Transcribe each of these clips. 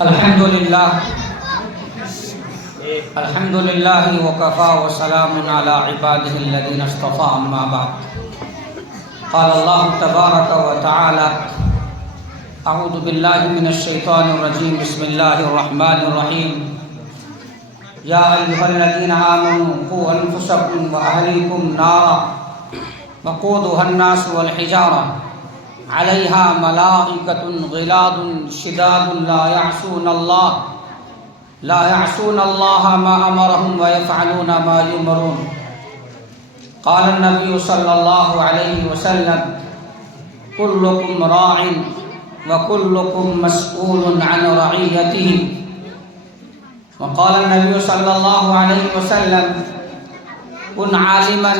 الحمد لله وكفى وسلام على عباده الذين اصطفى أما بعد. قال الله تبارك وتعالى: أعوذ بالله من الشيطان الرجيم. بسم الله الرحمن الرحيم. يا أيها الذين آمنوا قوا أنفسكم وأهليكم نارا وقودها الناس والحجارة عليها ملائكة غلاظ شداد لا يعصون الله ما أمرهم ويفعلون ما يؤمرون. قال النبي صلى الله عليه وسلم: كلكم راع وكلكم مسؤول عن رعيته. وقال النبي صلى الله عليه وسلم: كن عالما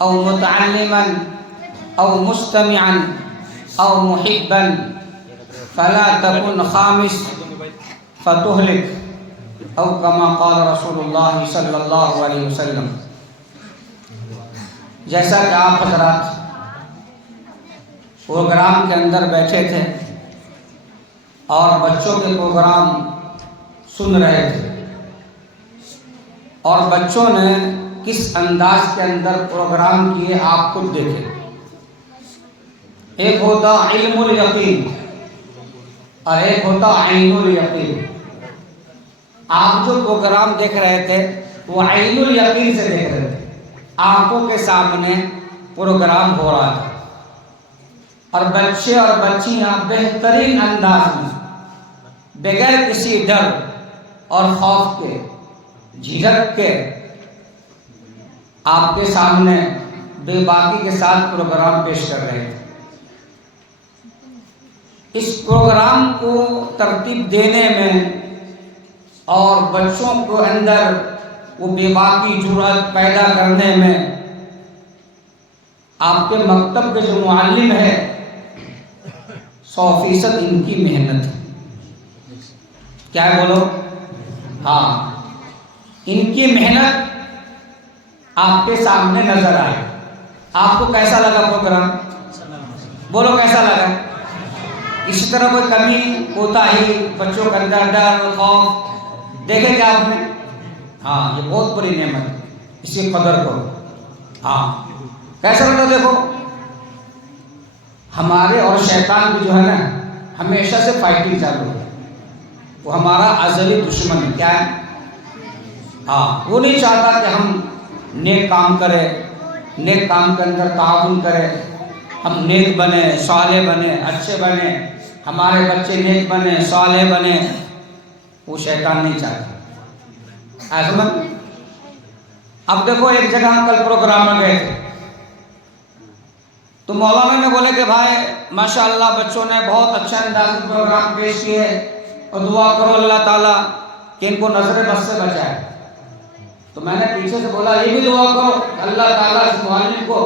أو متعلما أو مستمعا أو محبا فلا تكن خامس فتهلك، أو كما قال رسول الله صلی اللہ علیہ وسلم. جیسا کہ آپ حضرات پروگرام کے اندر بیٹھے تھے اور بچوں کے پروگرام سن رہے تھے، اور بچوں نے کس انداز کے اندر پروگرام کیے آپ خود دیکھیں. ایک ہوتا علم الیقین اور ایک ہوتا عین الیقین. آپ جو پروگرام دیکھ رہے تھے وہ عین الیقین سے دیکھ رہے تھے، آنکھوں کے سامنے پروگرام ہو رہا تھا، اور بچے اور بچیاں بہترین انداز میں بغیر کسی ڈر اور خوف کے، جھجک کے آپ کے سامنے بے باکی کے ساتھ پروگرام پیش کر رہے تھے. اس پروگرام کو ترتیب دینے میں اور بچوں کو اندر وہ بے باکی جرأت پیدا کرنے میں آپ کے مکتب کے جو معلم ہے 100% ان کی محنت ہے. کیا ہے بولو؟ ہاں، ان کی محنت آپ کے سامنے نظر آئے. آپ کو کیسا لگا پروگرام؟ بولو کیسا لگا؟ اسی طرح کوئی کمی ہوتا ہی بچوں کے اندر ڈر خوف دیکھے کیا آپ نے؟ ہاں، یہ بہت بڑی نعمت ہے، اس کی قدر کرو. ہاں، کیسا لگا؟ دیکھو ہمارے اور شیطان بھی جو ہے نا ہمیشہ سے فائٹنگ چالو ہے. وہ ہمارا ازلی دشمن ہے. کیا ہے؟ ہاں، وہ نہیں چاہتا کہ ہم نیک کام کریں، نیک کام کے اندر تعاون کریں، ہم نیک بنے، صالح بنے، اچھے بنے، ہمارے بچے نیک بنے، صالح بنے. وہ شیطان نہیں چاہتا. ایسا اب دیکھو ایک جگہ ہم کل پروگرام میں گئے تھے تو مولانا نے بولے کہ بھائی ماشاءاللہ بچوں نے بہت اچھا انداز میں پروگرام پیش کیے اور دعا کرو اللہ تعالیٰ کہ ان کو نظر بد سے بچائے. تو میں نے پیچھے سے بولا یہ بھی دعا کرو اللہ تعالیٰ اس معلم کو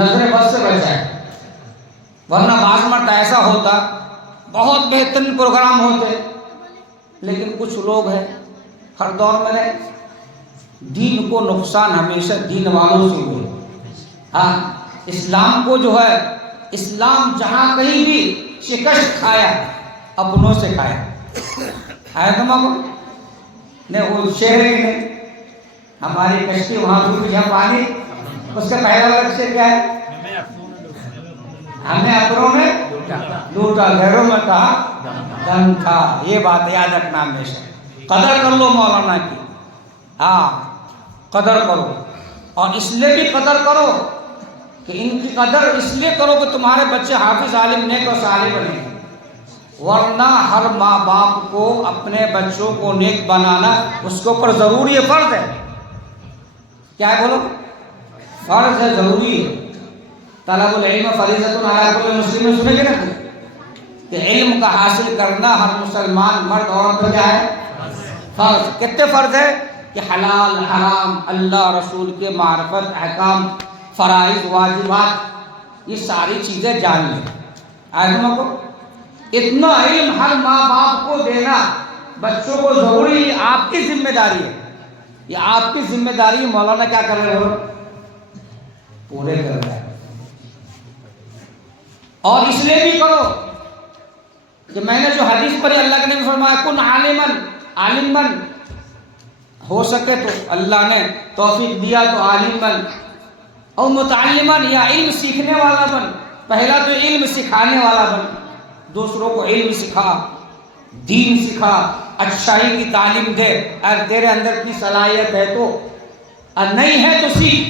نظر بد سے بچائے. ورنہ بعض مرتبہ ایسا ہوتا بہت بہترین پروگرام ہوتے لیکن کچھ لوگ ہیں ہر دور میں رہے. دین کو نقصان ہمیشہ دین والوں سے ہوئے. ہاں، اسلام کو جو ہے اسلام جہاں کہیں بھی شکست کھایا اپنوں سے کھایا. آیا تمام کو نہیں وہ شہر ہی نہیں. ہماری کشتی وہاں ڈوب گیا پانی، اس کا پہلا لفظ سے کیا ہے؟ ہمیں اپنوں میں لوٹا گھروں میں کہا دم تھا. یہ بات یاد رکھنا ہمیشہ. قدر کر لو مولانا کی. ہاں، قدر کرو، اور اس لیے بھی قدر کرو کہ ان کی قدر اس لیے کرو کہ تمہارے بچے حافظ عالم نیک اور صالح بنے. ورنہ ہر ماں باپ کو اپنے بچوں کو نیک بنانا اس کے اوپر ضروری ہے، فرض ہے. کیا ہے بولو؟ فرض ہے، ضروری ہے. طلب العلم فریضۃ علی کل مسلم. سنے گے نا کہ علم کا حاصل کرنا ہر مسلمان مرد عورت پہ کیا ہے؟ فرض. کتنے فرض ہے کہ حلال حرام اللہ رسول کے معرفت احکام فرائض واجبات یہ ساری چیزیں جان لیں. آئے کو اتنا علم ہر ماں باپ کو دینا بچوں کو ضروری آپ کی ذمہ داری ہے. یہ آپ کی ذمہ داری مولانا کیا کر رہے ہو؟ پورے کر رہے ہیں. اور اس لیے بھی کرو کہ کہ میں نے جو حدیث پڑھی اللہ کے نبی فرمایا کن عالمن، عالم بن، ہو سکے تو اللہ نے توفیق دیا تو عالم بن، اور متعلمن یا علم سیکھنے والا بن، پہلا تو علم سکھانے والا بن، دوسروں کو علم سکھا، دین سکھا، اچھائی کی تعلیم دے، اگر تیرے اندر کی صلاحیت ہے تو، اور نہیں ہے تو سیکھ،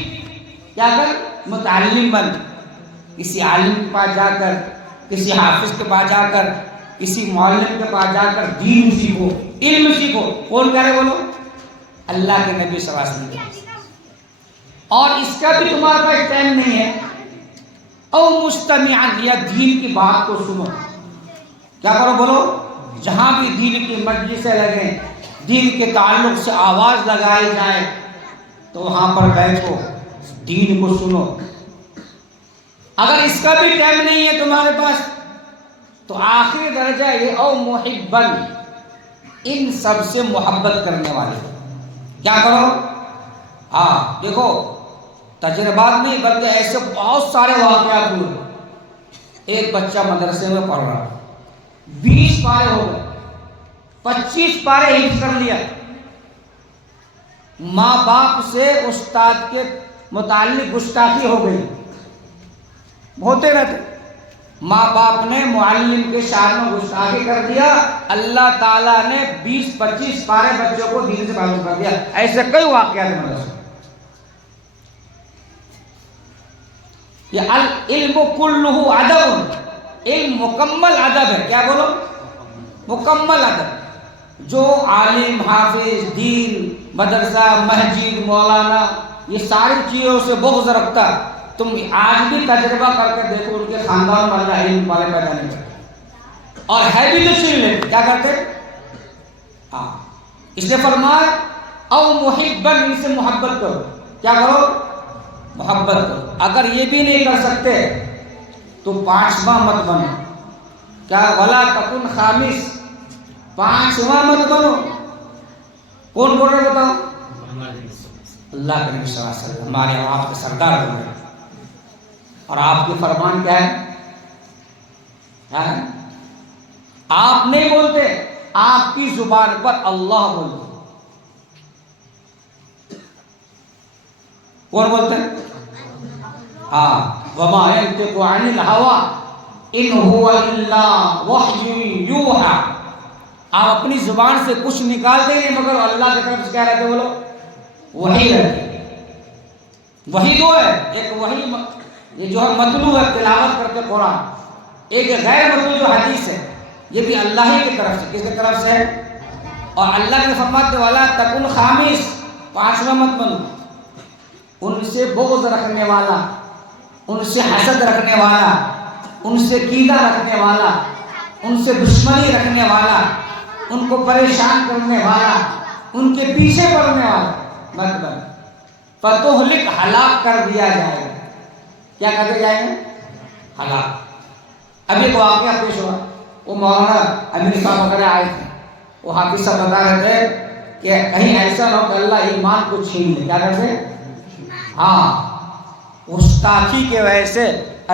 کیا کر، متعلم بن، کسی عالم کے پاس جا کر، کسی حافظ کے پاس جا کر، کسی معلم کے پاس جا کر دین سیکھو، علم سیکھو۔ کون کہہ رہے بولو؟ اللہ کے نبی صلی اللہ علیہ وسلم۔ اور اس کا بھی تمہارے پاس ٹائم نہیں ہے، او مستمعن، یا دین کی بات کو سنو، کیا کرو بولو، جہاں بھی دین کی مجلسیں لگیں، دین کے تعلق سے آواز لگائی جائے تو وہاں پر بیٹھو، دین کو سنو۔ اگر اس کا بھی ٹائم نہیں ہے تمہارے پاس تو آخری درجہ یہ او محبن، ان سب سے محبت کرنے والے، کیا کرو، ہاں دیکھو تجربات نہیں بلکہ ایسے بہت سارے واقعات ہوئے۔ ایک بچہ مدرسے میں پڑھ رہا، 20 پارے ہو گئے، 25 پارے حفظ کر لیا، ماں باپ سے استاد کے متعلق گستاخی ہو گئی، ہوتے رہتے، ماں باپ نے معلم کے شان میں گستاخی کر دیا، اللہ تعالیٰ نے 20-25 پارے بچوں کو دین سے معلوم کر دیا۔ ایسے کئی واقعات ہیں۔ یہ العلم کلہ ادب، علم مکمل ادب ہے، کیا بولو، مکمل ادب۔ جو عالم، حافظ، دین، مدرسہ، مسجد، مولانا، یہ ساری چیزوں سے بغض رکھتا، تم آج بھی تجربہ کر کے دیکھو ان کے خاندان میں اللہ علم والے پیدا نہیں کرتے، اور ہے بھی تو چھین لیتے، کیا کرتے، ہاں، اس لیے فرمایا او محبن، ان سے محبت کرو، کیا کرو، محبت کرو۔ اگر یہ بھی نہیں کر سکتے تو 5واں مت بنو، کیا، ولا تکن خامس، 5واں مت بنو۔ کون بول رہے بتاؤ؟ اللہ کے نبی صلی اللہ علیہ وسلم، ہمارے آپ کے سردار بول رہے ہیں، اور آپ کے فرمان کیا ہے؟ کیا ہے؟ آپ نہیں بولتے، آپ کی زبان پر اللہ بولتے۔ کون بولتے ہیں؟ ہاں، وما ينطق عن الهوى ان هو الا وحی یوحی، آپ اپنی زبان سے کچھ نکالتے نہیں مگر اللہ کی طرف سے کیا رہتے بولو، وحی رہتے۔ وحی دو ہے، ایک وحی یہ جو ہے متلو ہے، تلاوت کرتے قرآن، ایک غیر متلو جو حدیث ہے، یہ بھی اللہ ہی کی طرف سے، کس کی طرف سے؟ اور اللہ نے فرماتے والا تکن خامس، 5واں مت بنو، ان سے بغض رکھنے والا، ان سے حسد رکھنے والا، ان سے کینہ رکھنے والا، ان سے دشمنی رکھنے والا، ان کو پریشان کرنے والا، ان کے پیچھے پڑنے والا مت بن، فتہلک، ہلاک کر دیا جائے گا۔ کیا کرتے جائیں گے؟ ہلاک۔ اب ایک واقعہ پیش ہوا، وہ مولانا امیر صاحب وغیرہ آئے تھے، وہ حافظ صاحب بتا رہے تھے کہ کہیں ایسا نہ ہو کہ اللہ ایمان کو چھین لے، کیا کرتے؟ ہاں، گستاخی کے وجہ سے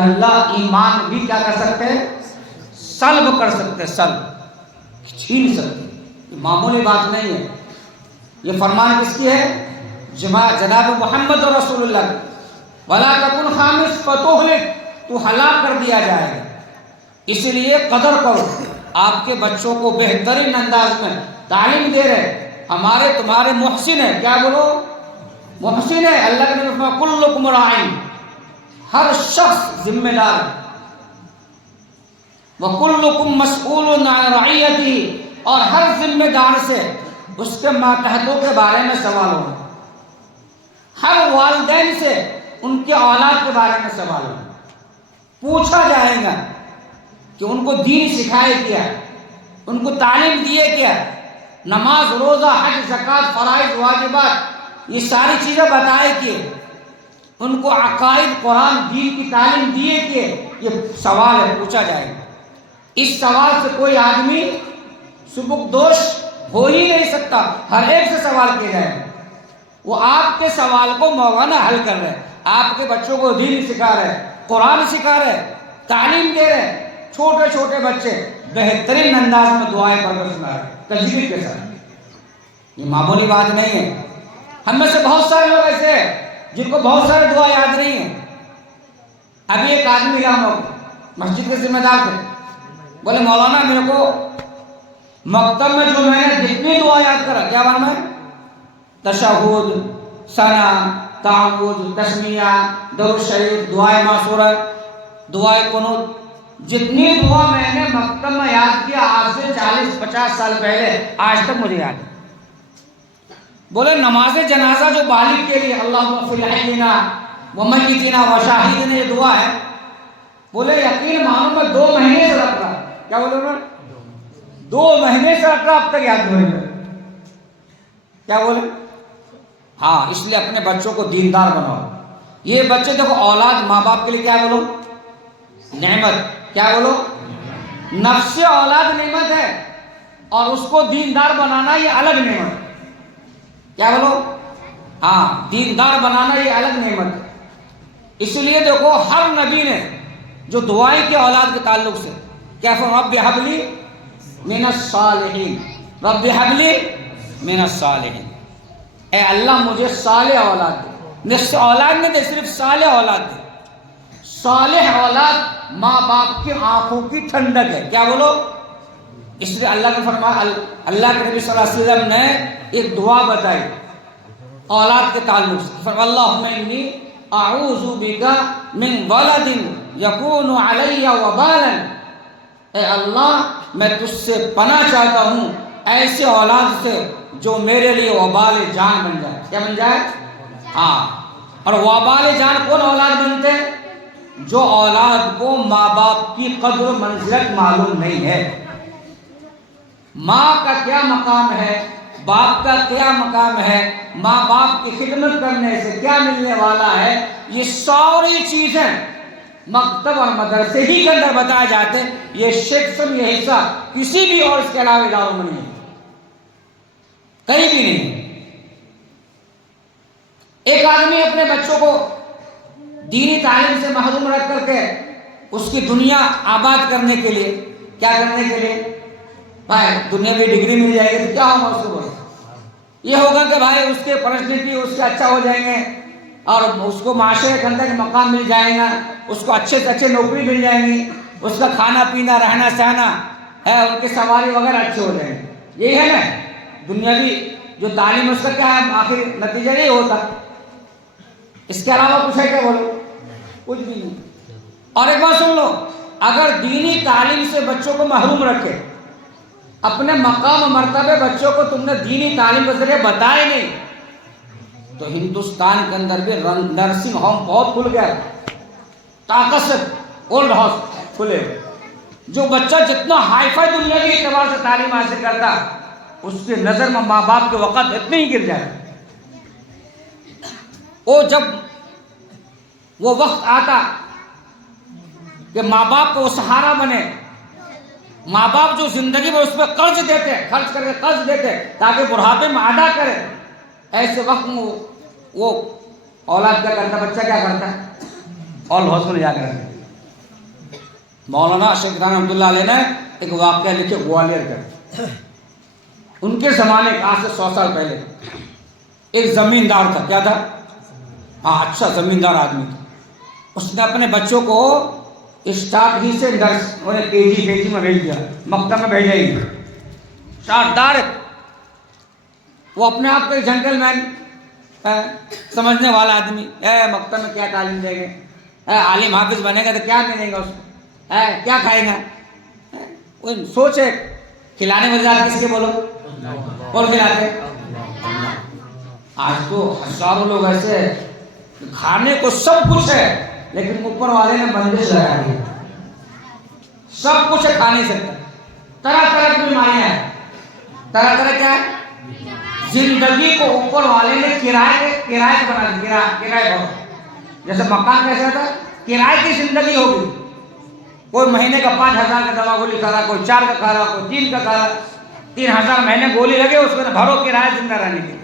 اللہ ایمان بھی کیا کر سکتے ہیں؟ سلب کر سکتے، سلب، چھین سکتے۔ یہ معمولی بات نہیں ہے، یہ فرمان کس کی ہے؟ جناب محمد رسول اللہ، ولا تکن خامس فتہلک، تو ہلاک کر دیا جائے گا۔ اسی لیے قدر کرو، آپ کے بچوں کو بہترین انداز میں تعلیم دے رہے، ہمارے تمہارے محسن ہے، کیا بولو، محسن ہے۔ اللہ کے نبی فرمایا کلکم راعٍ، ہر شخص ذمہ دار ہے، وَكُلُّكُمْ مَسْئُولٌ عَنْ رَعِيَّتِهِ، اور ہر ذمہ دار سے اس کے ماتحتوں کے بارے میں سوال ہوگا، ہر والدین سے ان کے اولاد کے بارے میں سوال ہوگا، پوچھا جائے گا کہ ان کو دین سکھائے کیا، ان کو تعلیم دیے کیا، نماز، روزہ، حج، زکوٰۃ، فرائض، واجبات، یہ ساری چیزیں بتائے کیے، ان کو عقائد، قرآن، دین کی تعلیم دیے کہ یہ سوال ہے، پوچھا جائے گا۔ اس سوال سے کوئی آدمی سبکدوش ہو ہی نہیں سکتا، ہر ایک سے سوال کیا جائے گا۔ وہ آپ کے سوال کو مولانا حل کر رہے ہیں، آپ کے بچوں کو دین سکھا رہے، قرآن سکھا رہے، تعلیم دے رہے، چھوٹے چھوٹے بچے بہترین انداز میں دعائیں پڑھ کر سنا رہے تجوید کے ساتھ. یہ معمولی بات نہیں ہے. ہم میں سے بہت سارے لوگ ایسے ہیں جن کو بہت سارے دعا یاد نہیں ہیں. ابھی ایک آدمی ملا مسجد کے ذمہ دار تھے, بولے مولانا میرے کو مکتب میں جو میں نے جتنی دعا یاد کرا, کیا بنا ہے, تشہد, ثنا, تعوذ, تسمیہ, درود شریف, دعائے معصورہ, دعائے قنوت, جتنی دعا میں نے مکتب میں یاد کیا آج سے 40-50 سال پہلے, آج تک مجھے یاد ہے. بولے نماز جنازہ جو بالغ کے لیے اللہم فی الحینا ومیتنا وشاہدنا یہ دعا ہے, بولے یقین مانو میں 2 مہینے سے رکھ رہا. کیا بولے انہوں نے 2 مہینے سے رکھ رہا, اب تک یاد نہیں ہے. کیا بولے؟ ہاں, اس لیے اپنے بچوں کو دیندار بناؤ. یہ بچے دیکھو اولاد ماں باپ کے لیے کیا بولو, نعمت. کیا بولو, نفس اولاد نعمت ہے, اور اس کو دیندار بنانا یہ الگ نعمت. کیا بولو, ہاں دیندار بنانا یہ الگ نعمت ہے. اس لیے دیکھو ہر نبی نے جو دعائیں کی اولاد کے تعلق سے کیا فرمایا, رب ہب لی من الصالحین, رب ہب لی من الصالحین, اے اللہ مجھے صالح اولاد دے. نصف اولاد نہیں دے, صرف صالح اولاد دے. صالح اولاد ماں باپ کی آنکھوں کی ٹھنڈک ہے. کیا بولو, اس لیے اللہ نے فرمایا, اللہ کے نبی صلی اللہ علیہ وسلم نے ایک دعا بتائی اولاد کے تعلق سے, فرمایا اللہم انی اعوذ بک من ولد یکون علی وبالا, اے اللہ میں تجھ سے پناہ چاہتا ہوں ایسے اولاد سے جو میرے لیے وبال جان بن جائے. کیا بن جائے؟ ہاں. اور وبال جان کون اولاد بنتے ہیں؟ جو اولاد کو ماں باپ کی قدر و منزلت معلوم نہیں ہے. ماں کا کیا مقام ہے, باپ کا کیا مقام ہے, ماں باپ کی خدمت کرنے سے کیا ملنے والا ہے, یہ ساری چیزیں مکتب اور مدرسے ہی کے اندر بتائے جاتے ہیں. یہ سیکشن, یہ حصہ کسی بھی اور اس کے علاوہ اداروں میں نہیں ہے, کہیں بھی نہیں. ایک آدمی اپنے بچوں کو دینی تعلیم سے محروم رکھ کر کے اس کی دنیا آباد کرنے کے لیے, کیا کرنے کے لیے, بھائی دنیا کی ڈگری مل جائے گی تو کیا ہوگا, اس کو بولے یہ ہوگا کہ بھائی اس کے پرسنالٹی اس کے اچھا ہو جائیں گے, اور اس کو معاشرے کے اندر مقام مل جائے گا, اس کو اچھے سے اچھے نوکری مل جائیں گی, اس کا کھانا پینا رہنا سہنا ہے, ان کی سواری وغیرہ اچھے ہو جائیں گے. یہی ہے نا دنیاوی جو تعلیم, اس کا کیا ہے آخر نتیجہ نہیں ہوتا. اس کے علاوہ کچھ ہے کیا, بولو کچھ بھی نہیں. اور ایک بات سن لو, اگر دینی تعلیم سے بچوں کو محروم رکھے, اپنے مقام و مرتبے بچوں کو تم نے دینی تعلیم کے ذریعے بتائے نہیں, تو ہندوستان کے اندر بھی نرسنگ ہوم بہت کھل گیا, طاقت سے اولڈ ہاؤس کھلے. جو بچہ جتنا ہائی فائی دنیا کے اعتبار سے تعلیم حاصل کرتا, اس کی نظر میں ماں باپ کے وقت اتنے ہی گر جائے. وہ جب وہ وقت آتا کہ ماں باپ کو وہ سہارا بنے, ماں باپ جو زندگی میں اس پہ قرض دیتے, خرچ کر کے قرض دیتے تاکہ بڑھاپے میں ادا کرے, ایسے وقت میں وہ اولاد کیا کرتا, بچہ کیا کرتا ہے, اولڈ ہاؤس میں جا کر. مولانا اشرف خان رحمۃ اللہ علیہ نے ایک واقعہ لکھے گوالیر کا. ان کے زمانے آج سے 100 سال پہلے ایک زمیندار تھا. کیا تھا؟ ہاں, اچھا زمیندار آدمی تھا. اس نے اپنے بچوں کو اسٹارٹ ہی سے انہیں KG میں بھیج دیا, مکتب میں بھیجا ہی. شاردار, وہ اپنے آپ کو جنگل مین سمجھنے والا آدمی, مکتب میں کیا تعلیم دیں گے, عالم حافظ بنے گا تو کیا ملے گا اس کو, کیا کھائے گا. وہ سوچے کھلانے والی ذات کس کے, بولو کون کھلاتے. آج تو ہزاروں لوگ ایسے کھانے کو سب کچھ ہے, لیکن اوپر والے نے بندش لگا دی, سب کچھ ہے کھا نہیں سکتا. طرح طرح کی بیماریاں ہیں, طرح طرح کیا ہے, زندگی کو اوپر والے نے کرائے بنا دیا, کرائے بہت. جیسے مکان کیسا تھا, کرائے کی زندگی ہوگی. کوئی مہینے کا 5,000 کا دوا گولی کھا رہا, کوئی 4 کا کھا رہا, کوئی 3 کا کھا رہا. 3,000 مہینے گولی لگے, اس میں بھرو کرایہ زندہ رہنے کے.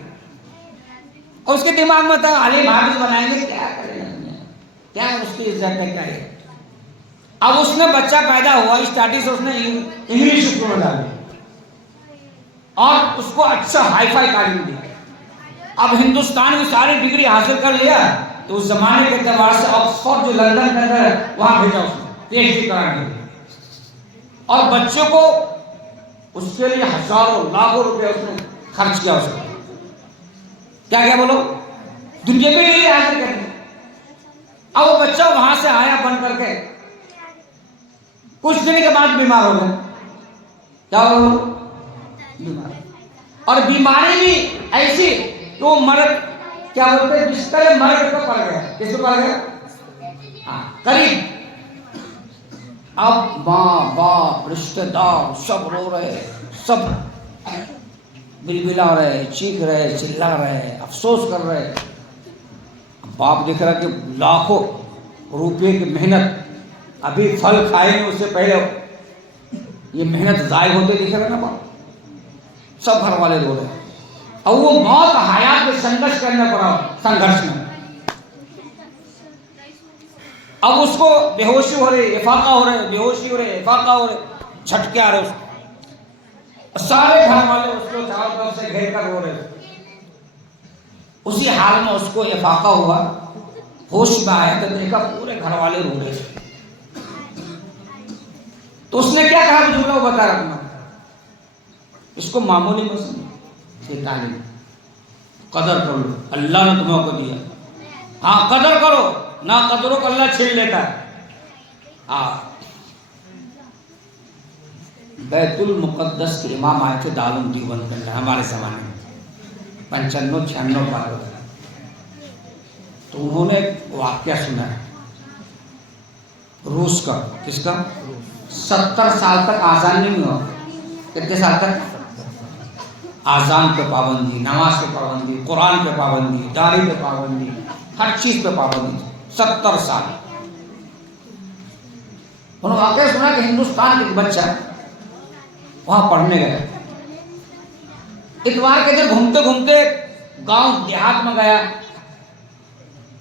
اور اس کے دماغ میں تھا عالم حافظ بنائیں گے, کیا کریں, کیا اس کی عزت ہے, کیا ہے. اب اس نے بچہ پیدا ہوا، اسٹارٹنگ سے اس نے انگلش اسکول میں ڈالی اور اس کو اچھا ہائی فائی تعلیم دی. اب ہندوستان کی ساری ڈگری حاصل کر لیا تو اس زمانے کے اعتبار سے آکسفورڈ جو لندن کے اندر ہے وہاں بھیجا اس نے پی ایچ ڈی کرانے کے لیے. اور بچوں کو اس کے لیے ہزاروں لاکھوں روپے اس نے خرچ کیا. اس کو کیا کیا بولو، دنیا میں ڈگری حاصل کرنی. اب وہ بچہ وہاں سے آیا بن کر کے، کچھ دن کے بعد بیمار ہو گیا. کیا ہو بیمار، اور بیماری بھی ایسی کہ وہ مرد کیا بولتے ہیں بستر مرد پہ پڑ گیا. کس پہ پڑ گیا؟ ہاں قریب. اب ماں باپ رشتہ دار سب رو رہے، سب بلبلا رہے، چیخ رہے، چلا رہے، افسوس کر رہے. باپ دیکھ رہا کہ لاکھوں روپے کی محنت ابھی پھل کھائے نہیں، اس سے پہلے یہ محنت ضائع ہوتے دکھ رہے نا باپ. سب گھر والے رو رہے اور وہ موت حیات میں سنگھرش کرنا پڑا، سنگھرش میں. اب اس کو بے ہوشی ہو رہی، افاقہ ہو رہے، بے ہوشی ہو رہے، افاقہ ہو رہے، جھٹکے آ رہے. اس کو سارے گھر والے اس کو چاروں طرف سے گھیر کر رو رہے. اسی حال میں اس کو افاقہ ہوا، ہوش میں آیا تو دیکھا پورے گھر والے رو رہے. تو اس نے کیا کہا جملہ وہ بتا رکھنا، اس کو معمولی مت سمجھو، یہ تعلیم. قدر کر لو، اللہ نے تمہیں کو دیا. ہاں قدر کرو، نہ قدروں کو اللہ چھین لیتا ہے. بیت المقدس کے امام آئے تھے دارالعلوم دیوبند کے اندر ہمارے زمانے میں 95-96 پار. تو انہوں نے ایک واقعہ سنا ہے روس کا. کس کا؟ 70 سال تک آزان نہیں ہوا. کتنے سال تک؟ آزان پہ پابندی، نماز پہ پابندی، قرآن پہ پابندی، داڑھی پہ پابندی، ہر چیز پہ پابندی. 70 سال. انہوں نے واقعہ سنا کہ ہندوستان کے ایک بچہ وہاں پڑھنے گیا. اتوار کے دن گھومتے گھومتے گاؤں دیہات میں گیا.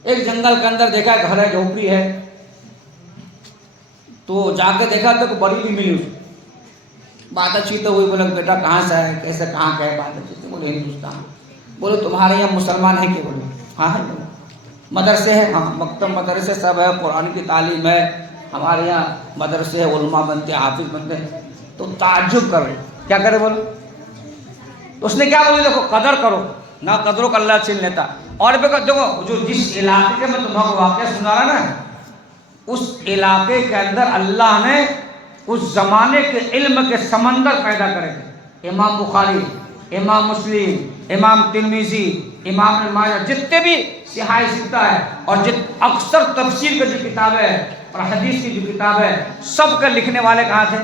ایک جنگل کے اندر دیکھا گھر ہے، جھوپڑی ہے. تو جا کے دیکھا تو بڑی بھی ملی. اس بات چیت ہوئی، بولے بیٹا کہاں سے ہے، کیسے کہاں گئے؟ بات چیت. بولے ہندوستان. بولے تمہارے یہاں مسلمان ہیں کہ؟ بولے ہاں ہے. مدرسے ہے؟ ہاں مکتب مدرسے سب ہے، قرآن کی تعلیم ہے، ہمارے یہاں مدرسے ہے، علماء بنتے ہیں، حافظ بنتے ہیں. تو تعجب کر رہے، کیا کرے بولو. اس نے کیا بولے دیکھو قدر کرو، نہ قدروں کو اللہ چھین لیتا. اور دیکھو جو جس علاقے کے میں تمہیں کو واقعہ سنا رہا نا، اس علاقے کے اندر اللہ نے اس زمانے کے علم کے سمندر پیدا کرے تھے. امام بخاری، امام مسلم، امام ترمذی، امام ابن ماجہ، جتنے بھی صحاح ستہ ہے اور اکثر تفسیر کی جو کتابیں ہے اور حدیث کی جو کتاب ہے، سب کے لکھنے والے کہاں تھے؟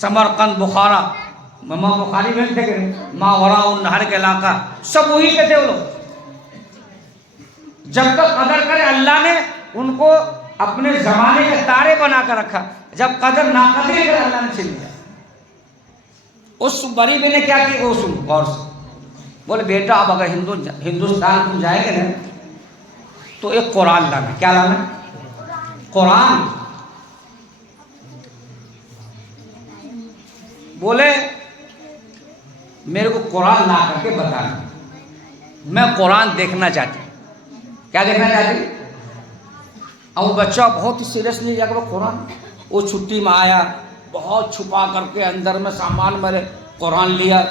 سمرقند، بخارا. امام بخاری میں تھے کہ ماوراء النہر کے علاقہ، سب وہی کے تھے وہ لوگ. جب تک قدر کرے اللہ نے ان کو اپنے زمانے کے تارے بنا کر رکھا. جب قدر ناقدری کرے اللہ نے چھین لیا. اس غریبی نے کیا کی وہ سن غور سے. بولے بیٹا اب اگر ہندوستان تم جائے گے نا تو ایک قرآن لانا. کیا لانا؟ قرآن. بولے میرے کو قرآن لا کر کے بتانا، میں قرآن دیکھنا چاہتی ہوں. کیا دیکھنا چاہتی؟ اب وہ بچہ بہت ہی سیریسلی جا کر قرآن، وہ چھٹی میں آیا، بہت چھپا کر کے اندر میں سامان میرے قرآن لیا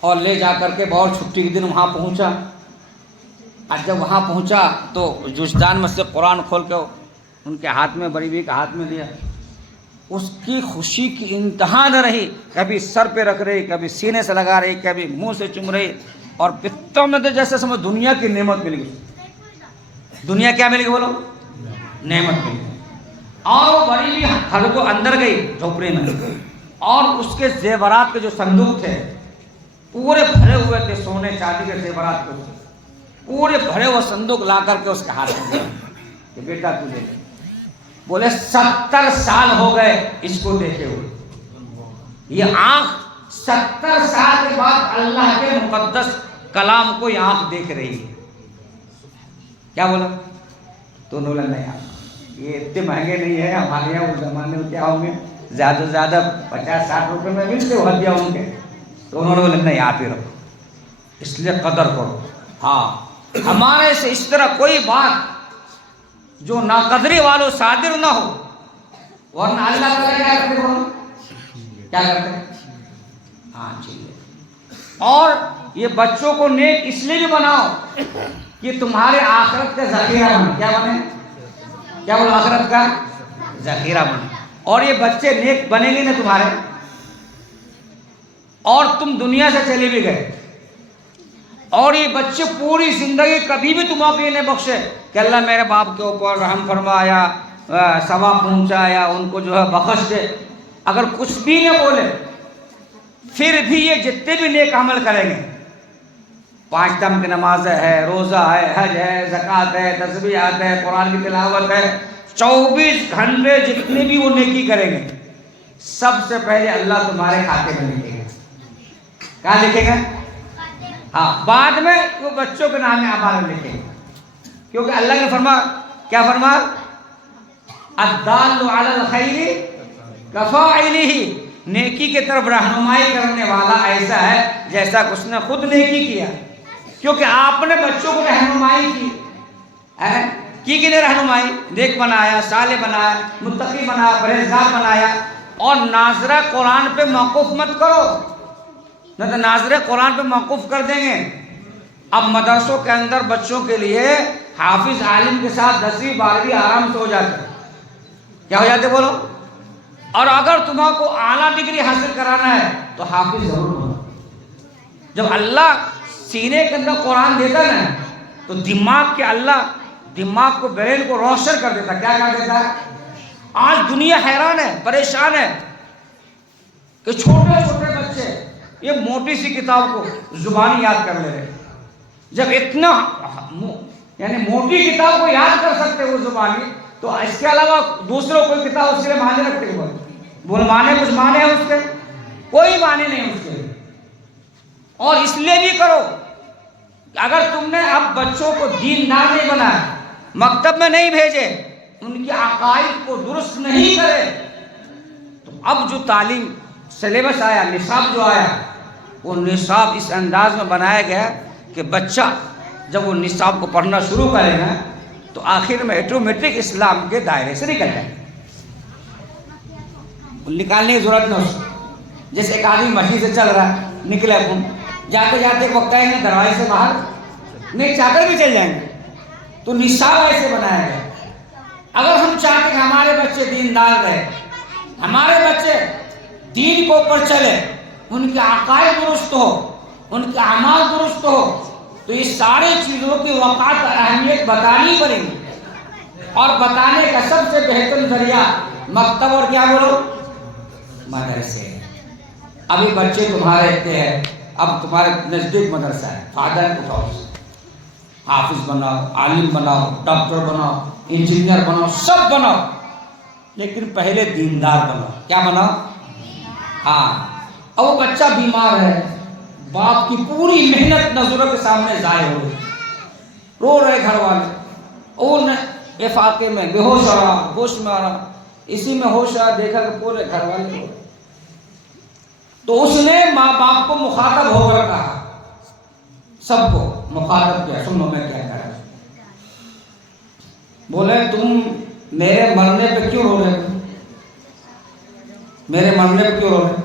اور لے جا کر کے بہت چھٹی کے دن وہاں پہنچا. اور جب وہاں پہنچا تو جوشدان میں سے قرآن کھول کے ان کے ہاتھ میں، بڑی بیوی کے ہاتھ میں دیا. اس کی خوشی کی انتہا نہ رہی. کبھی سر پہ رکھ رہی، کبھی سینے سے لگا رہی، کبھی منہ سے چوم رہی. اور پتوں میں تو جیسے سمجھ دنیا کی نعمت مل گئی. دنیا کیا مل گئی بولو؟ نعمت مل گئی. اور وہ بڑی بھی گھر کو اندر گئی جھوپڑی میں، اور اس کے زیورات کے جو صندوق تھے پورے بھرے ہوئے تھے، سونے چاندی کے زیورات کے پورے بھرے ہوئے صندوق لا کر کے اس کے ہاتھ میں کہ بیٹا تو لے. بولے 70 سال ہو گئے اس کو دیکھے ہوئے. یہ آنکھ 70 سال کے بعد اللہ کے مقدس کلام کو یہ آنکھ دیکھ رہی ہے. کیا بولا؟ تو نولا نہیں آنکھ یہ اتنے مہنگے نہیں ہیں، ہمارے یہاں اس زمانے میں کیا ہوں گے زیادہ سے زیادہ 50-60 روپے میں ملتے ہو ہدیہ ہوں گے. تو انہوں نے بولے نہیں آپ ہی رکھو، اس لیے قدر کرو. ہاں ہمارے سے اس طرح کوئی بات جو ناقدری والوں صادر نہ ہو، ورنہ اللہ تعالیٰ کیا کرتے بولو، کیا کرتے ہیں؟ ہاں چاہیے. اور یہ بچوں کو نیک اس لیے بھی بناؤ کہ تمہارے آخرت کا ذخیرہ بنے. کیا بنے؟ کیا بولو؟ آخرت کا ذخیرہ بنے. اور یہ بچے نیک بنے گے نا تمہارے، اور تم دنیا سے چلے بھی گئے، اور یہ بچے پوری زندگی کبھی بھی تمہیں یہ نہیں بخشے کہ اللہ میرے باپ کے اوپر رحم فرمایا، ثواب پہنچایا، ان کو جو ہے بخش دے. اگر کچھ بھی نہ بولے پھر بھی یہ جتنے بھی نیک عمل کریں گے، 5 ٹائم کی نماز ہے، روزہ ہے، حج ہے، زکوٰۃ ہے، تسبیحات ہے، قرآن کی تلاوت ہے، 24 گھنٹے جتنے بھی وہ نیکی کریں گے، سب سے پہلے اللہ تمہارے کھاتے میں لکھے گا. کہاں لکھے گا؟ ہاں بعد میں وہ بچوں کے نام اعمال میں لکھے گا. کیونکہ اللہ نے فرمایا، کیا فرمایا؟ الدال علی الخیر کفاعلہ، نیکی کی طرف رہنمائی کرنے والا ایسا ہے جیسا کہ اس نے خود نیکی کیا. کیونکہ آپ نے بچوں کو رہنمائی کی کہ نہیں رہنمائی، نیک بنایا، صالح بنایا، متقی بنایا، پرہیزگار بنایا. اور ناظرہ قرآن پہ موقوف مت کرو، نہ تو ناظرہ قرآن پہ موقوف کر دیں گے. اب مدرسوں کے اندر بچوں کے لیے حافظ عالم کے ساتھ 10ویں 12ویں آرام سے ہو جاتے. کیا ہو جاتے بولو؟ اور اگر تمہیں کو اعلیٰ ڈگری حاصل کرانا ہے تو حافظ ضرور بنو. جب اللہ سینے کے اندر قرآن دیتا نا تو دماغ کو برین کو روشن کر دیتا. کیا کر دیتا؟ آج دنیا حیران ہے، پریشان ہے کہ چھوٹے چھوٹے بچے یہ موٹی سی کتاب کو زبانی یاد کر لے رہے. جب اتنا یعنی موٹی کتاب کو یاد کر سکتے وہ زبانی، تو اس کے علاوہ دوسروں کوئی کتاب اس کے لیے معنی رکھتے ہوئے بول معنی کچھ معنی ہے اس کے؟ کوئی معنی نہیں اس کے. اور اس لیے بھی کرو کہ اگر تم نے اب بچوں کو دیندار نہیں بنایا، مکتب میں نہیں بھیجے، ان کے عقائد کو درست نہیں کرے، تو اب جو تعلیم سلیبس آیا، نصاب جو آیا، وہ نصاب اس انداز میں بنایا گیا کہ بچہ جب وہ نصاب کو پڑھنا شروع کرے گا تو آخر میں آٹومیٹک اسلام کے دائرے سے نکل جائے. نکالنے کی ضرورت نہ ہو. جیسے ایک آدمی مسجد سے چل رہا ہے، نکلے اپن جاتے جاتے ایک وقت آئیں گے دروازے سے باہر نہیں چاہ کر بھی چل جائیں گے. تو نصاب ایسے بنایا گیا. اگر ہم چاہتے کہ ہمارے بچے دیندار رہے، ہمارے بچے دین کو اوپر چلے، ان کے عقائد درست ہو، ان کے اعمال درست ہو، تو یہ ساری چیزوں کی وقعت اہمیت بتانی پڑے گی. اور بتانے کا سب سے بہتر ذریعہ مکتب اور کیا بولو مدرسے. ابھی بچے تمہارے اتنے ہیں، اب تمہارے نزدیک مدرسہ ہے، فادر اٹھاؤ، حافظ بناؤ، عالم بناؤ، ڈاکٹر بناؤ، انجینئر بناؤ، سب بناؤ، لیکن پہلے دیندار بناؤ. کیا بناؤ؟ ہاں. اب وہ بچہ بیمار ہے، باپ کی پوری محنت نظروں کے سامنے ضائع ہو گئی، رو رہے گھر والے، اور افاقے میں بے ہوش ہو رہا، ہوش میں آ رہا، اسی میں ہوش آ دیکھا کہ پورے گھر والے رو رہے. تو اس نے ماں باپ کو مخاطب ہو کر کہا، سب کو مخاطب کیا، سنو میں کیا کہہ رہا ہوں. بولے تم میرے مرنے پہ کیوں رو رہے ہو؟ میرے مرنے پہ کیوں رو رہے؟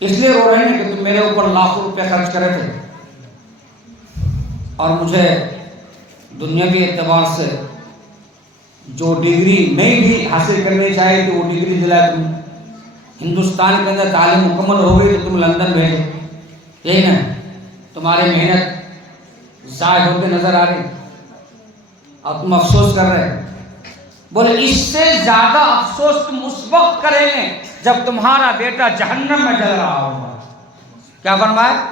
اس لیے رو رہے ہیں کہ تم میرے اوپر لاکھوں روپے خرچ کرے تھے، اور مجھے دنیاوی اعتبار سے جو ڈگری نہیں بھی حاصل کرنی چاہیے کہ وہ ڈگری دلایا تم. ہندوستان کے اندر تعلیم مکمل ہو گئی تو تم لندن بھیجے، یہی نا؟ تمہاری محنت ضائع ہوتے نظر آ رہی اور تم افسوس کر رہے. بولے اس سے زیادہ افسوس تم اس وقت کریں گے جب تمہارا بیٹا جہنم میں جل رہا ہوگا. کیا فرمایا؟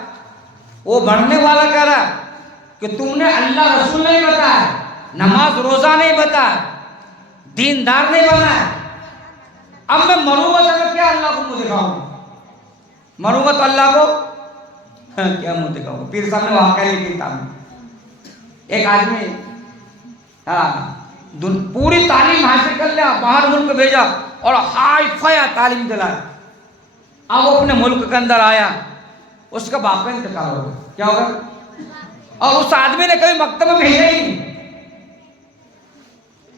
وہ بڑھنے والا کہہ رہا ہے کہ تم نے اللہ رسول نہیں بتایا، نماز روزہ نہیں بتایا، دیندار نہیں بنایا. اب میں مروں گا تو کیا اللہ کو منہ دکھاؤں گا؟ مروں گا تو اللہ کو کیا منہ دکھاؤں گا؟ پیر صاحب نے واقعہ لکھی تھا. ایک آدمی پوری تعلیم حاصل کر لیا, باہر ملک بھیجا اور ہائی فائی تعلیم دلایا. اب وہ اپنے ملک کے اندر آیا, اس کا باپ کا انتقال ہو گیا. کیا ہوگا؟ اور اس آدمی نے کبھی مکتب میں بھیجا ہی نہیں.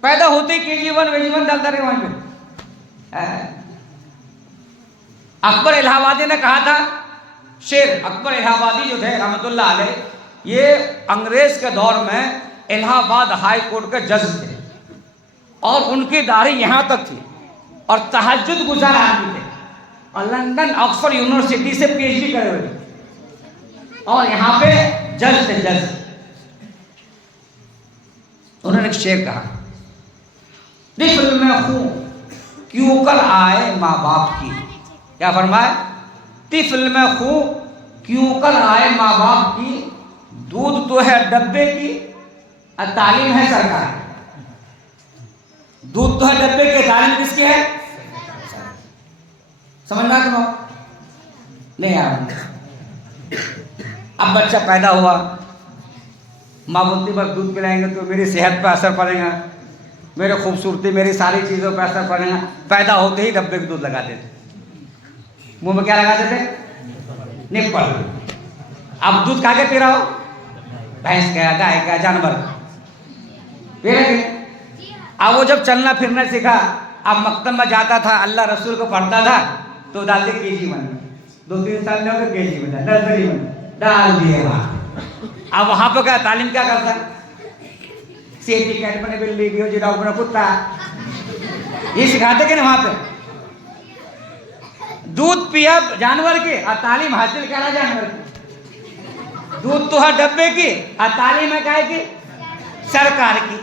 پیدا ہوتے ہی KG1 VG1 ڈالتا رہے وہاں پہ. اکبر الہ آبادی نے کہا تھا, شیر اکبر الہ آبادی جو تھے رحمۃ اللہ علیہ, یہ انگریز کے دور میں الہ آباد ہائی کورٹ کے جج تھے, اور ان کی داڑھی یہاں تک تھی, اور تہجد گزار آدمی تھے, اور لندن آکسفورڈ یونیورسٹی سے PhD کرے ہوئے تھے, اور یہاں پہ جج تھے, جج. انہوں نے ایک شعر کہا, طفل میں خون کیوں کر آئے ماں باپ کی. کیا فرمائے؟ طفل میں خون کیوں کر آئے ماں باپ کی, دودھ تو ہے ڈبے کی اور تعلیم ہے سرکار. دودھ تو ہے ڈبے کی, تعلیم کس کی ہے؟ سمجھنا تم نہیں آ رہا. اب بچہ پیدا ہوا, ماں بولتی بس دودھ پلائیں گے تو میری صحت پہ اثر پڑے گا, میرے خوبصورتی, میری ساری چیزوں پہ اثر پڑے گا. پیدا ہوتے ہی ڈبے کے دودھ لگاتے تھے, منہ میں کیا لگاتے تھے؟ نپل. اب دودھ کھا کے پی رہا ہو, بھینس کا, گائے کا, جانور پی رہے تھے. اب وہ جب چلنا پھرنا سیکھا, اب مکتب میں جاتا تھا, اللہ رسول کو پڑھتا تھا, تو ڈال دے KG1, 2-3 سال میں KG1 نرسری میں ڈال دیے وہاں. اب وہاں پہ کیا تعلیم کیا کرتا ہے؟ سیفٹی کیٹ بنے بلی بھی ہو, جراؤ بنا کتا, یہ سکھاتے کہ نا وہاں پہ. دودھ پیا جانور کے اور تعلیم حاصل کرا جانور کی. دودھ تو ہے ڈبے کی اور تعلیم ہے کائے کی؟ سرکار کی.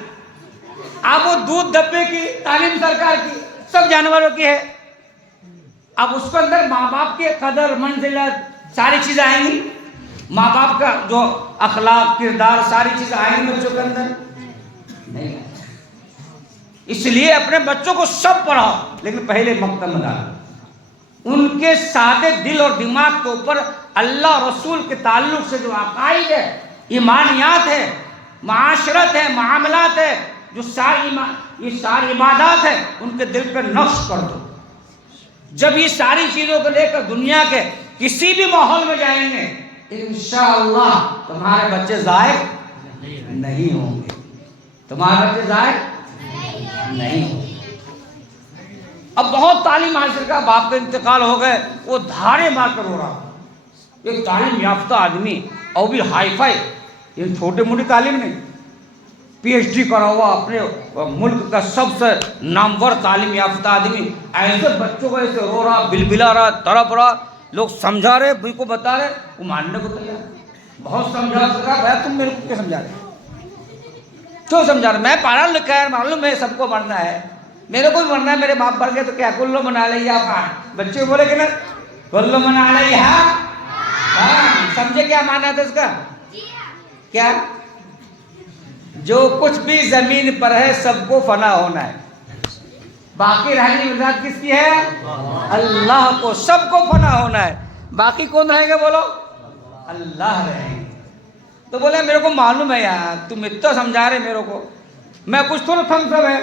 اب وہ دودھ ڈبے کی, تعلیم سرکار کی, سب جانوروں کی ہے. اب اس کے اندر ماں باپ کی قدر منزلت ساری چیزیں آئیں گی, ماں باپ کا جو اخلاق کردار ساری چیزیں آئیں گی بچوں کے اندر نہیں. اس لیے اپنے بچوں کو سب پڑھاؤ, لیکن پہلے مکتب میں ڈالو. ان کے سادے دل اور دماغ کے اوپر اللہ رسول کے تعلق سے جو عقائد ہے, ایمانیات ہے, معاشرت ہے, معاملات ہے, جو یہ ساری عبادات ہے, ان کے دل پہ نقش کر دو. جب یہ ساری چیزوں کو لے کر دنیا کے کسی بھی ماحول میں جائیں گے, انشاءاللہ تمہارے بچے ضائع نہیں ہوں گے. تمہارے بچے ضائع نہیں ہوں گے. اب بہت تعلیم حاصل کا, باپ کا انتقال ہو گئے, وہ دھارے مار کر رو رہا. ایک تعلیم یافتہ آدمی, اور بھی ہائی فائی, یہ چھوٹی موٹی تعلیم نہیں, PhD کرا ہوا, اپنے ملک کا سب سے نامور تعلیم یافتہ آدمی, ایسے بچوں کو ایسے رو رہا, بلبلا رہا, تڑپ رہا. لوگ سمجھا رہے, بھائی کو بتا رہے, وہ ماننے کو تیار. بہت سمجھا سکا, بھائی تم میرے کو کیا سمجھا رہے, کیوں سمجھا رہے؟ میں پڑھا لکھا ہے, معلوم ہے سب کو مرنا ہے, میرے کو بھی مرنا ہے. میرے باپ مر گئے تو کیا, کلو من علیہ فان. بچے بولے کہ نا کلو من علیہ فان. سمجھے کیا مانا تھا اس کا؟ کیا؟ جو کچھ بھی زمین پر ہے سب کو فنا ہونا ہے, باقی رہنے کی ذات کس کی ہے؟ اللہ کو. سب کو فنا ہونا ہے, باقی کون رہیں گے بولو؟ اللہ رہیں گے. تو بولے میرے کو معلوم ہے یار, تم اتنا سمجھا رہے میرے کو, میں کچھ تھوڑا تھم سب ہے,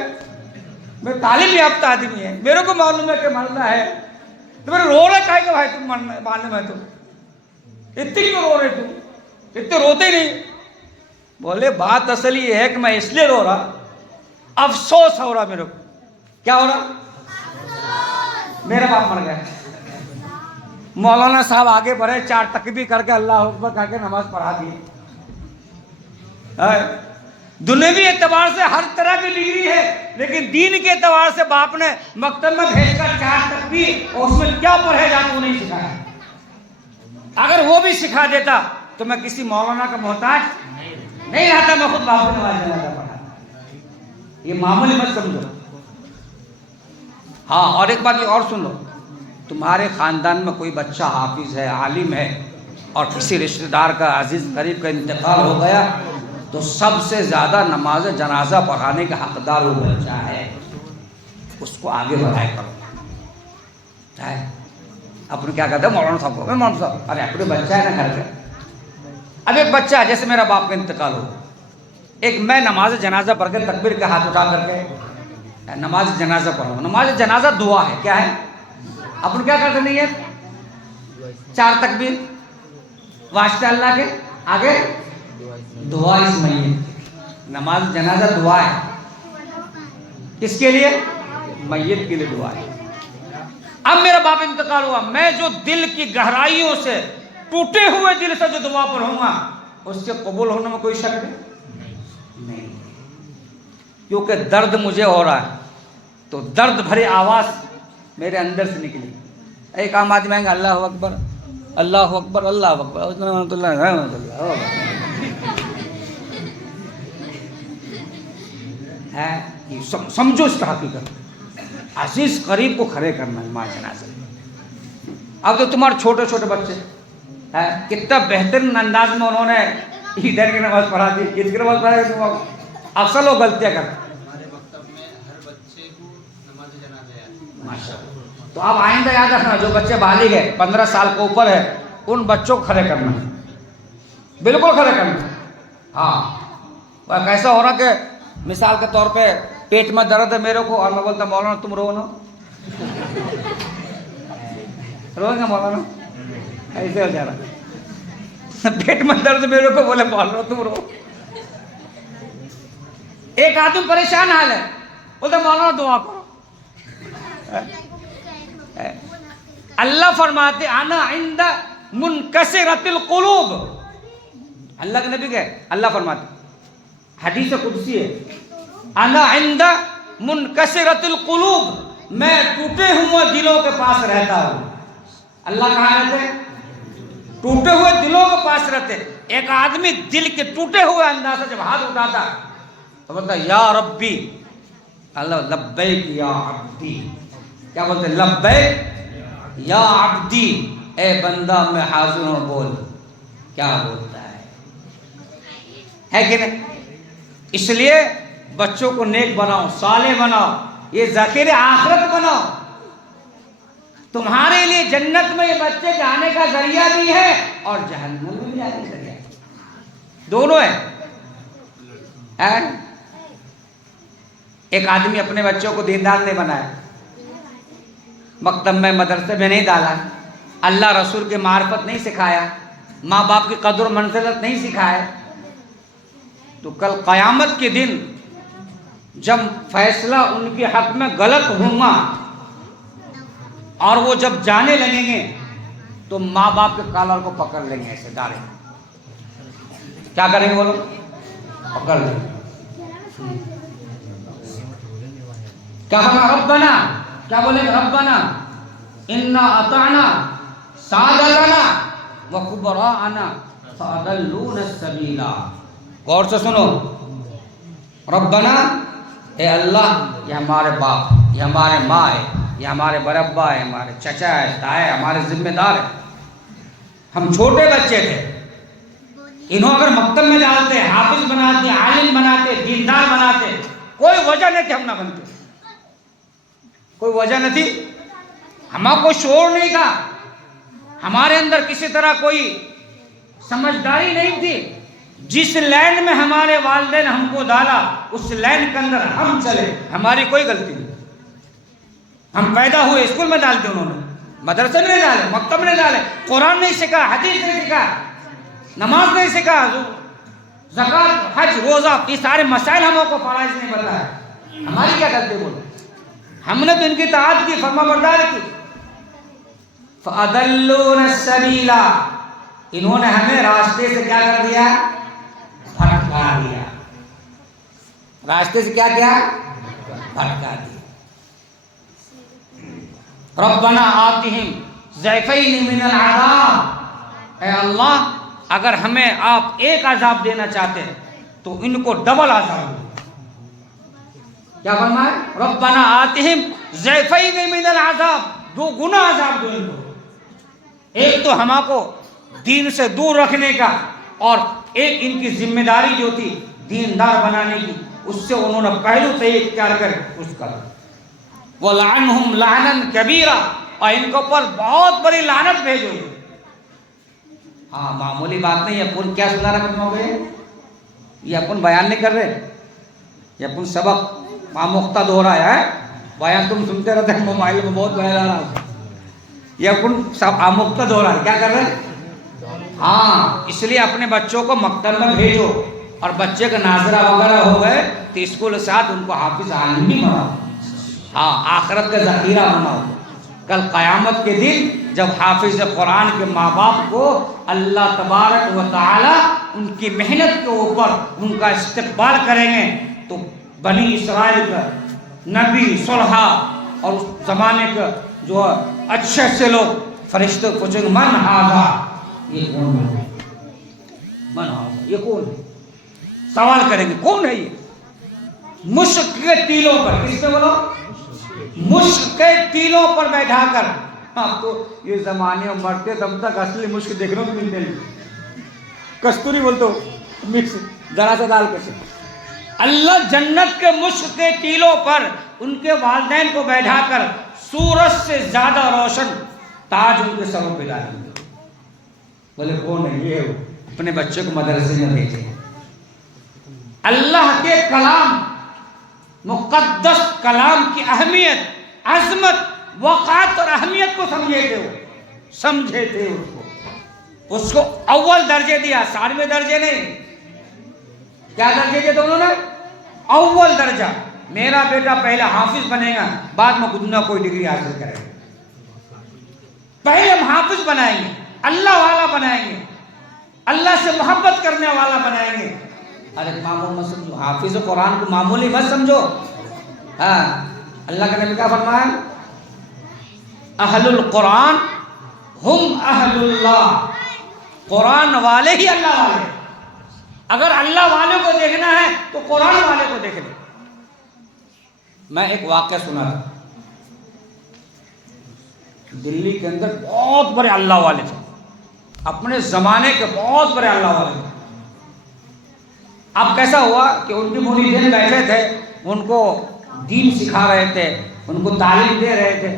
میں تعلیم یافتہ آدمی ہے, میرے کو معلوم ہے کہ مرنا ہے. تو میرے رو رہے کہے کہ بھائی تم معلوم ہے, تم اتنی کیوں رو رہے, تم اتنے روتے نہیں. بولے بات اصل یہ ہے کہ میں اس لیے رو رہا, افسوس ہو رہا میرے کو. کیا ہو رہا؟ میرا باپ مر گیا. مولانا صاحب آگے بڑھے, 4 تکبیر کر کے اللہ اکبر کہہ کے نماز پڑھا دی. دنیوی اعتبار سے ہر طرح کی ڈگری ہے, لیکن دین کے اعتبار سے باپ نے مکتب میں بھیج کر 4 تکبیر اور اس میں کیا پڑھے جاتا وہ نہیں سکھایا. اگر وہ بھی سکھا دیتا تو میں کسی مولانا کا محتاج نہیں رہتا, میں خود باپ کو نماز جنازہ پڑھاتا. یہ معمولی مت سمجھو. ہاں, اور ایک بات یہ اور سن لو, تمہارے خاندان میں کوئی بچہ حافظ ہے, عالم ہے, اور کسی رشتہ دار کا عزیز قریب کا انتقال ہو گیا, تو سب سے زیادہ نماز جنازہ پڑھانے کا حقدار وہ بچہ ہے. اس کو آگے بڑھائے کرو. اپنے کیا کہتے ہیں مولانا صاحب کو, مولانا صاحب ارے اپنے بچہ ہے نا گھر کا. اب ایک بچہ ہے, جیسے میرا باپ کا انتقال ہو, ایک میں نماز جنازہ پڑھ کے تکبیر کا ہاتھ اٹھا کر کے نماز جنازہ پڑھوں. نماز جنازہ دعا ہے. کیا ہے؟ اپن کیا کرتے نہیں ہے؟ 4 تکبیر واسطے اللہ کے آگے دعا اس میت. نماز جنازہ دعا ہے. کس کے لیے؟ میت کے لیے دعا ہے. اب میرا باپ انتقال ہوا, میں جو دل کی گہرائیوں سے ٹوٹے ہوئے دل سے جو دعا پڑھوں گا اس کے قبول ہونے میں کوئی شک نہیں, کیونکہ درد مجھے ہو رہا ہے. تو درد بھری آواز میرے اندر سے نکلی. ایک عام آدمی آئیں گے اللہ اکبر اللہ اکبر اللہ اکبر سمجھو اس کا حقیقت. عزیز قریب کو کھڑے کرنا ہے ماں جنازہ. اب تو تمہارے چھوٹے چھوٹے بچے کتنا بہترین انداز میں انہوں نے ادھر کی نماز پڑھا دی, عید کی نماز پڑھا دی. اصل وہ غلطیاں کرتے ماشاءاللہ. تو اب آئندہ یاد رکھنا, جو بچے بالغ ہے 15 سال کے اوپر ہے ان بچوں کو کھڑے کرنا ہے, بالکل کھڑے کرنا ہے. ہاں کیسا ہو رہا کہ مثال کے طور پہ پیٹ میں درد ہے میرے کو اور میں بولتا مولانا تم رو نا, روئیں گے مولانا؟ ایسے ہو جا رہا. پیٹ میں درد میرے کو بولے مولانا تم رو. ایک آدمی پریشان حال ہے بولتا مولانا دعا کرو. اللہ فرماتے انا عند منکسرۃ القلوب. اللہ کے نبی کہ اللہ فرماتے حدیث قدسی ہے انا عند منکسرۃ القلوب, میں ٹوٹے ہوئے دلوں کے پاس رہتا ہوں. اللہ کہاں رہتے؟ ٹوٹے ہوئے دلوں کے پاس رہتے. ایک آدمی دل کے ٹوٹے ہوئے انداز سے جب ہاتھ اٹھاتا تو بولتا یا ربی, اللہ لبیک یا عبدی. کیا بولتے؟ لبیک یا عبدی, اے بندہ میں حاضر ہوں, بول. کیا بولتا ہے کہ نہیں؟ اس لیے بچوں کو نیک بناؤ, صالح بناؤ, یہ ذخیرہ آخرت بناؤ. تمہارے لیے جنت میں یہ بچے جانے کا ذریعہ بھی ہے اور جہنم میں بھی جانے کا ذریعہ ہے, دونوں ہے. ایک آدمی اپنے بچوں کو دیندار نہیں بنایا, مکتب میں مدرسے میں نہیں ڈالا, اللہ رسول کی معرفت نہیں سکھایا, ماں باپ کی قدر و منزلت نہیں سکھائے, تو کل قیامت کے دن جب فیصلہ ان کے حق میں غلط ہوگا اور وہ جب جانے لگیں گے تو ماں باپ کے کالر کو پکڑ لیں گے, ایسے ڈالیں گے. کیا کریں گے وہ لوگ؟ پکڑ لیں گے. کیا بنا ربنا, کیا بولیں گے؟ ربنا انا اطعنا سادتنا وکبراءنا فاضلونا السبیل. غور سے سنو, ربنا اے اللہ, یہ ہمارے باپ, یہ ہمارے ماں ہے, یہ ہمارے بڑے ابا ہے, ہمارے چچا ہے, تایا, ہمارے ذمہ دار ہے. ہم چھوٹے بچے تھے, انہوں اگر مکتب میں ڈالتے, حافظ بناتے, عالم بناتے, دیندار بناتے, کوئی وجہ نہیں کہ ہم نہ بنتے, کوئی وجہ نہیں تھی. ہمارا کوئی شعور نہیں تھا, ہمارے اندر کسی طرح کوئی سمجھداری نہیں تھی. جس لائن میں ہمارے والدین ہم کو ڈالا اس لائن کے اندر ہم چلے, ہماری کوئی غلطی نہیں. ہم پیدا ہوئے اسکول میں ڈال دے, انہوں نے مدرسے میں نہیں ڈالے, مکتب میں نہیں ڈالے, قرآن نہیں سکھا, حدیث نہیں سکھا, نماز نہیں سکھا, زکات, حج, روزہ, یہ سارے مسائل ہم کو فرائض نہیں بتایا. ہماری کیا غلطی بولو؟ ہم نے تو ان کی اطاعت کی, فرما برداری کی. فَأَضَلُّونَ السَّبِيلَ, انہوں نے ہمیں راستے سے کیا کر دیا؟ بھٹکا دیا. راستے سے کیا کیا؟ بھٹکا دیا. ربنا آتہم ضعفین من العذاب, اے اللہ اگر ہمیں آپ ایک عذاب دینا چاہتے ہیں تو ان کو ڈبل عذاب دو. کیا فرمائے؟ ربنا آتہم ضعفین من العذاب, 2 گنا عذاب دو ان کو. ایک تو ہما کو دین سے دور رکھنے کا, اور ایک ان کی ذمہ داری جو تھی دیندار بنانے کی, اس سے انہوں نے پہلو سے اختیار کر اس کا. وَلَعَنْهُمْ لَعْنًا كَبِيرًا, اور ان کے اوپر بہت بڑی لعنت بھیجو. ہاں معمولی بات نہیں ہے. پور کیا سنا رہا ہو گئے؟ یہ اپن بیان نہیں کر رہے، یہ اپن سبق آموختہ ہو رہا ہے، بیان تم سنتے رہتے ہیں موبائل میں بہت بیان آ رہا ہے، یہ اپن سب آموختہ ہو رہا ہے، کیا کر رہے ہیں؟ ہاں، اس لیے اپنے بچوں کو مکتب میں بھیجو، اور بچے کا ناظرہ وغیرہ ہو گئے تو اسکول کے ساتھ ان کو حافظ عالم بھی بناؤ، ہاں، آخرت کا ذخیرہ بناؤ، کل قیامت کے دن جب حافظ قرآن کے ماں باپ کو اللہ تبارک و تعالی ان کی محنت کے اوپر ان کا استقبال کریں گے تو بنی اسرائیل کا نبی صلحہ اور اس زمانے کا جو اچھے اچھے لوگ فرشتے پوچھیں گے من ھذا، یہ کون ہے؟ من ھذا، یہ کون ہے؟ سوال کریں گے کون ہے یہ؟ مشک کے تیلوں پر، کس پہ بولو؟ مشک کے تیلوں پر بیٹھا کر، آپ تو یہ زمانے میں مرتے دم تک اصلی مشک دیکھنے کو ملتے نہیں، کستوری بولتے ہو مکس ذرا سا ڈال کر، اللہ جنت کے مشک کے تیلوں پر ان کے والدین کو بیٹھا کر سورج سے زیادہ روشن تاج ان کے سروں پہ ڈالیں گے۔ بولے کون ہے؟ یہ اپنے بچے کو مدرسے میں بھیجے، اللہ کے کلام، مقدس کلام کی اہمیت، عظمت، وقار اور اہمیت کو سمجھے تھے اس کو اول درجے دیا، 60ویں درجے نہیں، کیا درجے دیا انہوں نے؟ اول درجہ۔ میرا بیٹا پہلے حافظ بنے گا، بعد میں کچھ نہ کوئی ڈگری حاصل کرے گا، پہلے ہم حافظ بنائیں گے، اللہ والا بنائیں گے، اللہ سے محبت کرنے والا بنائیں گے۔ ارے معمول مت سمجھو، حافظ قرآن کو معمولی مت سمجھو، ہاں، اللہ کا نبی کیا فرمایا؟ اہل القرآن ہم اہل اللہ، قرآن والے ہی اللہ والے، اگر اللہ والے کو دیکھنا ہے تو قرآن والے کو دیکھ لیں۔ میں ایک واقعہ سنا تھا، دلی کے اندر بہت بڑے اللہ والے تھے، اپنے زمانے کے بہت بڑے اللہ والے تھے۔ اب کیسا ہوا کہ ان کے مریدین بیٹھے تھے، ان کو دین سکھا رہے تھے، ان کو تعلیم دے رہے تھے،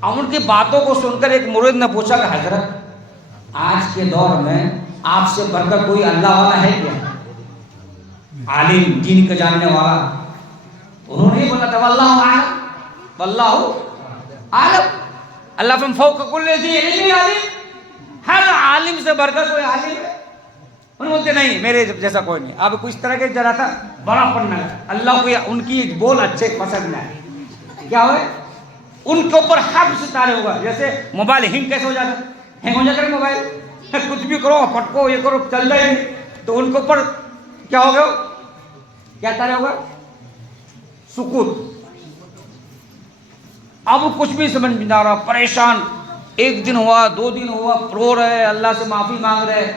اور ان کی باتوں کو سن کر ایک مرید نے پوچھا کہ حضرت آج کے دور میں آپ سے بڑھ کر کوئی اللہ والا ہے کیا؟ عالم، دین کا جاننے والا؟ انہوں نے بولا تھا واللہ اعلم، واللہ اعلم، اللہ فم فوق کل ذی علم علیم، ہر عالم سے بڑھ کر کوئی عالم ہے؟ انہوں بولتے نہیں، میرے جیسا کوئی نہیں۔ اب کچھ طرح کے ذرا تھا بڑا پڑھنا ہے، اللہ کو ان کی بول اچھے پسند ہے، کیا ہوئے ان کے اوپر حفظ تارے ہوگا، جیسے موبائل ہینگ کیسے ہو جاتا ہے، ہینگ ہو جاتا ہے موبائل، کچھ بھی کرو پٹکو یہ کرو چل رہا ہی نہیں، تو ان کے اوپر کیا ہو گیا، کیا تارے ہوگا؟ سکوت۔ اب کچھ بھی سمجھ نہیں آ رہا، پریشان، ایک دن ہوا، 2 دن ہوا، رو رہے، اللہ سے معافی مانگ رہے۔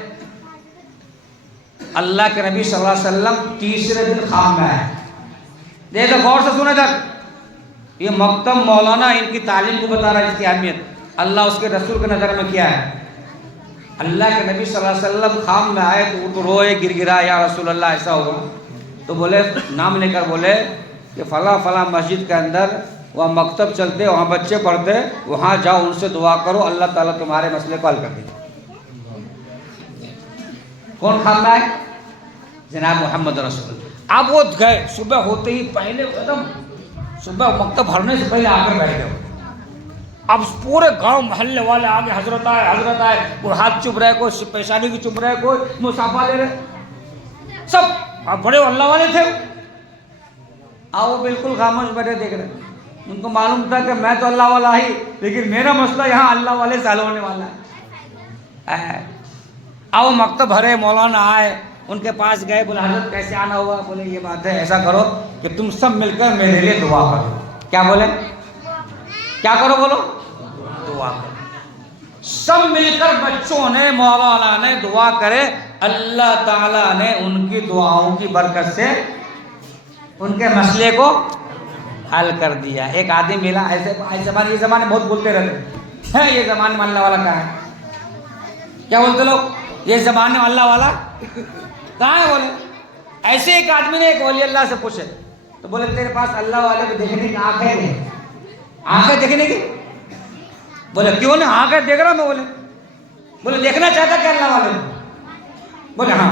اللہ کے نبی صلی اللہ علیہ وسلم تیسرے دن خواب میں آئے، دیکھو غور سے سنے تک، یہ مکتب مولانا ان کی تعلیم کو بتا رہا ہے، اس کی اہمیت، اللہ اس کے رسول کے نظر میں کیا ہے۔ اللہ کے نبی صلی اللہ علیہ وسلم خواب میں آئے تو وہ تو روئے، گر گرا، یا رسول اللہ ایسا ہوا، تو بولے نام لے کر بولے کہ فلاں فلاں مسجد کے اندر وہاں مکتب چلتے، وہاں بچے پڑھتے، وہاں جاؤ، ان سے دعا کرو، اللہ تعالیٰ تمہارے مسئلے کو حل کر دے گا۔ کون خواب میں آئے؟ جناب محمد رسول اللہ۔ اب وہ گئے، صبح ہوتے ہی پہلے ایک دم صبح مکتب بھرنے سے پہلے آ کر بیٹھ گئے۔ اب پورے گاؤں محلے والے آگے حضرت آئے، حضرت آئے، کوئی ہاتھ چوم رہے، کوئی پیشانی کی چوم رہے، کوئی مصافحہ لے رہے، سب بڑے اللہ والے تھے۔ اب وہ بالکل خاموش بیٹھے دیکھ رہے، ان کو معلوم تھا کہ میں تو اللہ والا ہی، لیکن میرا مسئلہ یہاں اللہ والے سے حل ہونے والا ہے۔ اب وہ مکتب بھرے، مولانا آئے، ان کے پاس گئے، بولے حضرت کیسے آنا ہوا؟ بولے یہ بات ہے، ایسا کرو کہ تم سب مل کر میرے لیے دعا کرو۔ کیا بولے؟ کیا کرو؟ بولو دعا کرو۔ سب مل کر بچوں نے، مولانا نے دعا کرے، اللہ تعالیٰ نے ان کی دعاؤں کی برکت سے ان کے مسئلے کو حل کر دیا۔ ایک آدمی ملا، ایسے یہ زمانے بہت بولتے رہتے ہیں، یہ زمانے میں اللہ والا کہاں ہے؟ کیا بولتے لوگ؟ یہ زمانے میں اللہ والا کہاں ہے؟ بولے ایسے ایک آدمی نے ایک ولی اللہ سے پوچھے، تو بولے تیرے پاس اللہ والے کو دیکھنے کی آنکھیں نہیں؟ آنکھیں دیکھنے کی؟ بولے کیوں نہیں؟ آنکھیں دیکھ رہا میں۔ بولے دیکھنا چاہتا کہ اللہ والے کو؟ بولے ہاں۔